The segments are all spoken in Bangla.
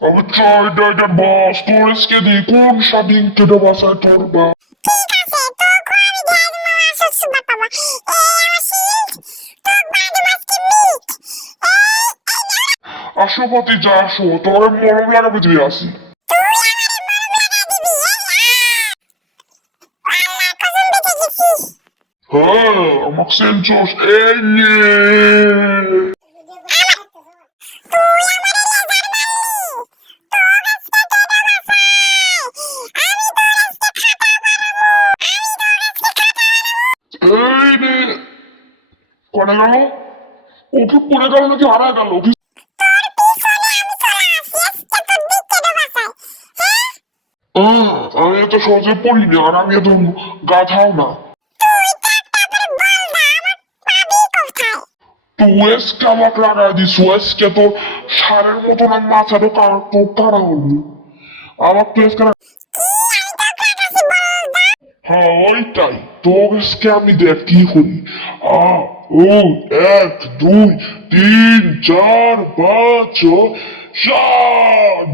আমি ট্রাই টাইটার বাস তোর আজকে দি কোন স্বাধীন কেটে বাসায় তোর বা আসো পতি যা আসো তোর মরম লাগাবে তুই আসি হ্যাঁ আমাকে সেন্সোস এই নিয়ে এই নে কোনে গেল ওকে পড়ে গেল নাকি হারা গেল আমি এত সহজে পড়িনি আর আমি এত গাধাও না তুই ওয়েসকে আমাকে লাগাই দিস ওয়েসকে তোর সারের মতন আমি মাথাটা তোর তাড়া হলো আমার তো এসকে হ্যাঁ ওইটাই তোর এসকে আমি দেখ কি করি ও 1 2 3 4 5 6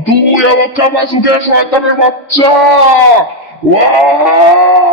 2 আমার কামাসুকে শয়তানের বাচ্চা ওয়া